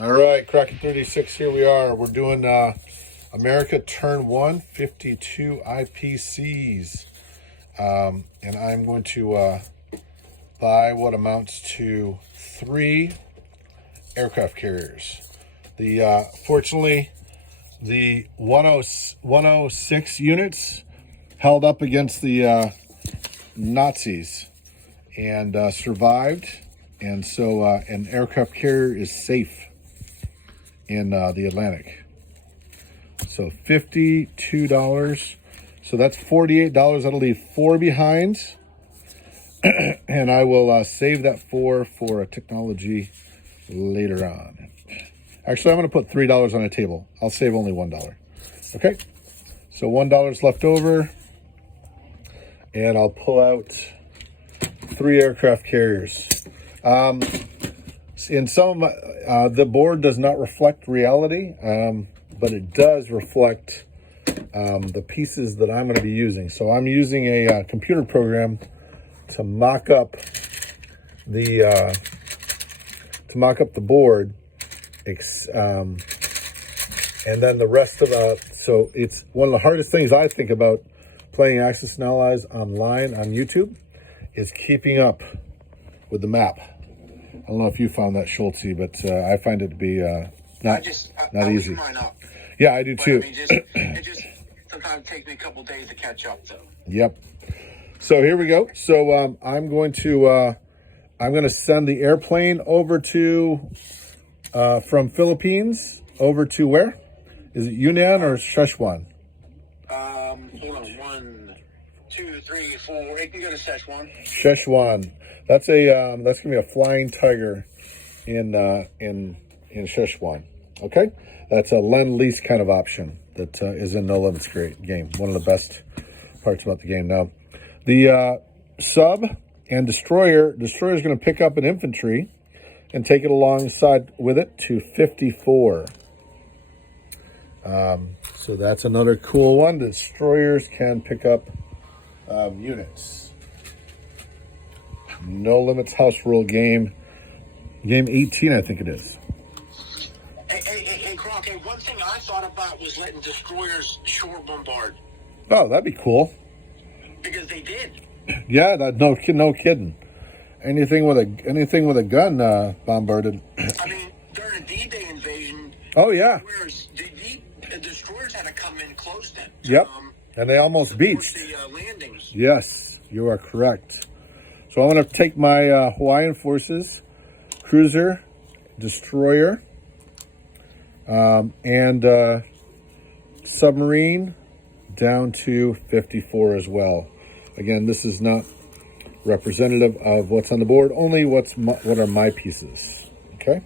All right, Kraken 36, here we are. We're doing America Turn 1, 52 IPCs. And I'm going to buy what amounts to 3 aircraft carriers. Fortunately, the 106 units held up against the Nazis and survived. And so an aircraft carrier is safe in the Atlantic. So $52. So that's $48. That'll leave 4 behind. And I will save that 4 for a technology later on. Actually, I'm going to put $3 on the table. I'll save only $1. Okay. So $1 left over. And I'll pull out 3 aircraft carriers. In some, the board does not reflect reality, but it does reflect the pieces that I'm going to be using. So I'm using a computer program to mock up the board, and then the rest of so it's one of the hardest things I think about playing Axis and Allies online on YouTube is keeping up with the map. I don't know if you found that, Schultze, but I find it to be not easy. Mine up. Yeah, I do too. I mean, it just sometimes takes me a couple days to catch up, though. Yep. So here we go. So I'm going to send the airplane over to from Philippines over to where? Is it Yunnan or Sichuan? Hold on. 1, 2, 3, 4. It can go to Sichuan. Sichuan. That's gonna be a Flying Tiger in Sichuan. Okay, that's a lend-lease kind of option that is in No Limits game. One of the best parts about the game. Now, the sub and destroyer is going to pick up an infantry and take it alongside with it to 54. So that's another cool one. The destroyers can pick up units. No Limits house rule game 18, I think it is. Hey, Croc, one thing I thought about was letting destroyers shore bombard. Oh, that'd be cool. Because they did. Yeah, no kidding. Anything with a gun bombarded. I mean, during the D-Day invasion. Oh yeah. The destroyers had to come in close then. Yep. And they almost beached. The landings. Yes, you are correct. So I'm going to take my Hawaiian Forces cruiser, destroyer, and submarine down to 54 as well. Again, this is not representative of what's on the board, only what are my pieces. Okay.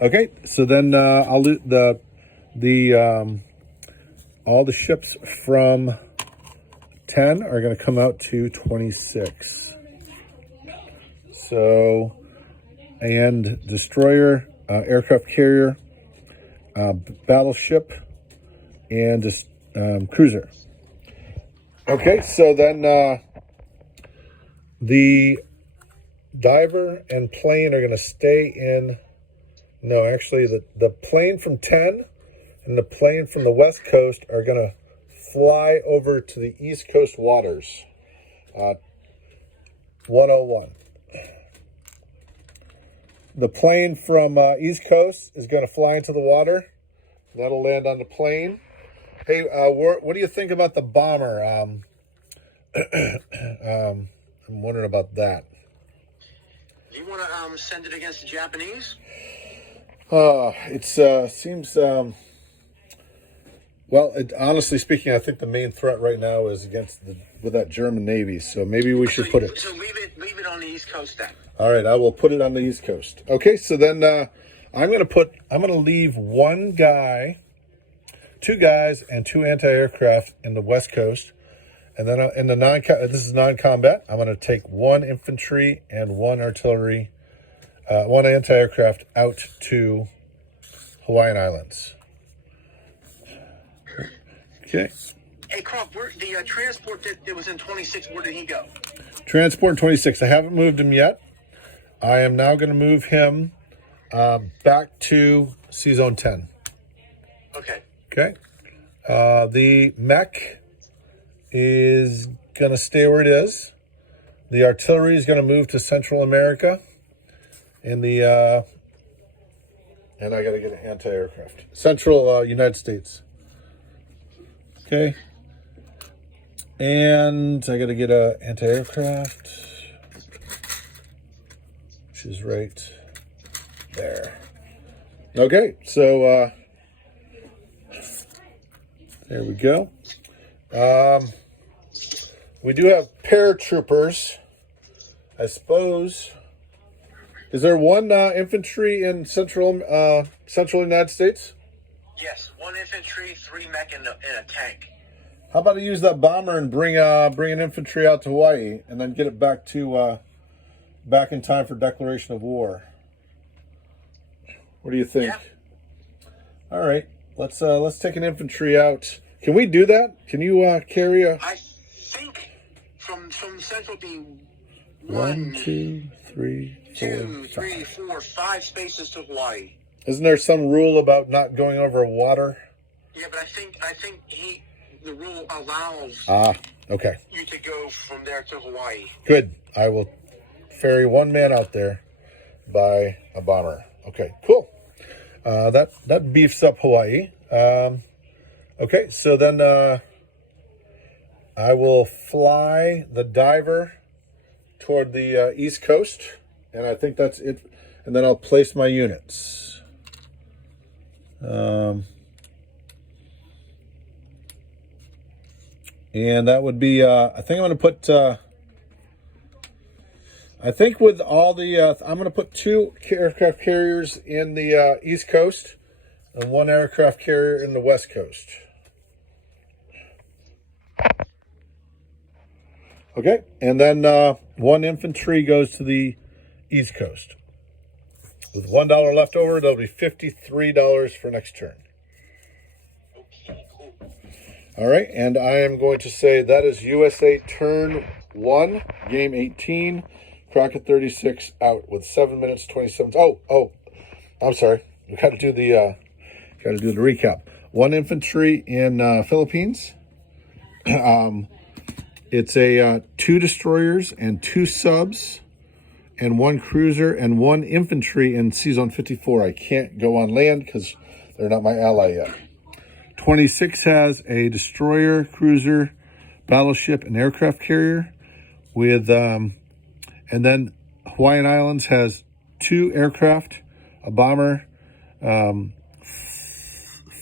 Okay, so then I'll do all the ships from 10 are going to come out to 26. So, and destroyer, aircraft carrier, battleship, and cruiser. Okay, so then the diver and plane are going to stay in. No, actually, the plane from 10 and the plane from the West Coast are going to fly over to the East Coast waters. 101. The plane from East Coast is going to fly into the water. That'll land on the plane. Hey, what do you think about the bomber? I'm wondering about that. Do you want to send it against the Japanese? It seems... Well, honestly speaking, I think the main threat right now is with that German Navy. So maybe we should put it. So leave it on the East Coast then. All right, I will put it on the East Coast. Okay, so then I'm going to leave 2 guys and 2 anti-aircraft in the West Coast, and then in the this is non-combat. I'm going to take 1 infantry and 1 artillery, 1 anti-aircraft out to Hawaiian Islands. Okay. Hey, Croc, the transport that was in 26, where did he go? Transport 26. I haven't moved him yet. I am now going to move him back to Sea Zone 10. Okay. Okay. The mech is going to stay where it is. The artillery is going to move to Central America. And I got to get an anti-aircraft. Central United States. Okay. And I got to get an anti-aircraft, which is right there. Okay, so there we go. We do have paratroopers, I suppose. Is there one infantry in central United States? Yes, 1 infantry, 3 mech, and a tank. How about I use that bomber and bring an infantry out to Hawaii and then get it back in time for declaration of war? What do you think? Yeah. All right, let's take an infantry out. Can we do that? Can you carry a? I think from central being 1, 2, 3, 4, 2, 3, 5. 4, 5 spaces to Hawaii. Isn't there some rule about not going over water? Yeah, but I think the rule allows Okay. you to go from there to Hawaii. Good. I will ferry one man out there by a bomber. Okay, cool. That beefs up Hawaii. Okay, so then I will fly the diver toward the East Coast, and I think that's it. And then I'll place my units. And that would be, I think I'm going to put, I think with all the, I'm going to put 2 aircraft carriers in the East Coast and 1 aircraft carrier in the West Coast. Okay, and then 1 infantry goes to the East Coast. With $1 left over, that'll be $53 for next turn. All right, and I am going to say that is USA turn 1, game 18, Crockett 36 out with 7 minutes 27. Oh, I'm sorry. We got to do the recap. 1 infantry in Philippines. It's a 2 destroyers and 2 subs and 1 cruiser and 1 infantry in Sea Zone 54. I can't go on land because they're not my ally yet. 26 has a destroyer, cruiser, battleship, and aircraft carrier with, and then Hawaiian Islands has 2 aircraft, a bomber,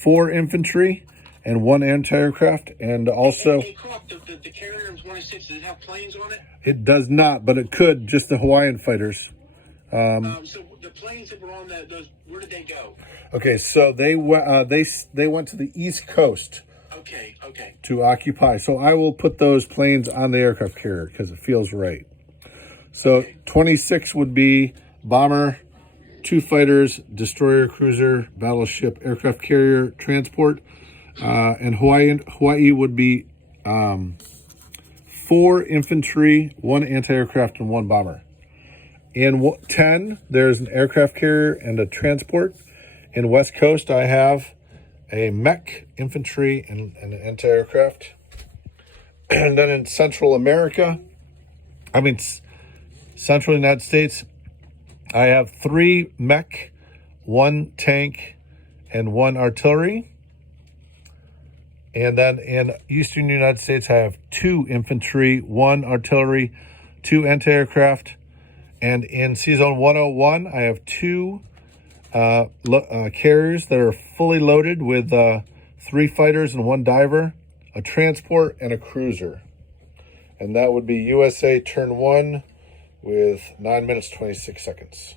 4 infantry, and 1 anti-aircraft, and also... Hey, Croc, the carrier in 26, does it have planes on it? It does not, but it could, just the Hawaiian fighters. So the planes that were on those, where did they go? Okay, so they went to the East Coast. Okay. To occupy. So I will put those planes on the aircraft carrier because it feels right. So 26 would be bomber, 2 fighters, destroyer, cruiser, battleship, aircraft carrier, transport. And Hawaii would be 4 infantry, 1 anti-aircraft, and 1 bomber. In 10, there's an aircraft carrier and a transport. In West Coast, I have a mech, infantry, and an anti-aircraft. And then in Central United States, I have 3 mech, 1 tank, and 1 artillery. And then in Eastern United States, I have 2 infantry, 1 artillery, 2 anti-aircraft. And in Sea Zone 101, I have 2 carriers that are fully loaded with 3 fighters and 1 diver, a transport, and a cruiser. And that would be USA turn 1 with 9 minutes, 26 seconds.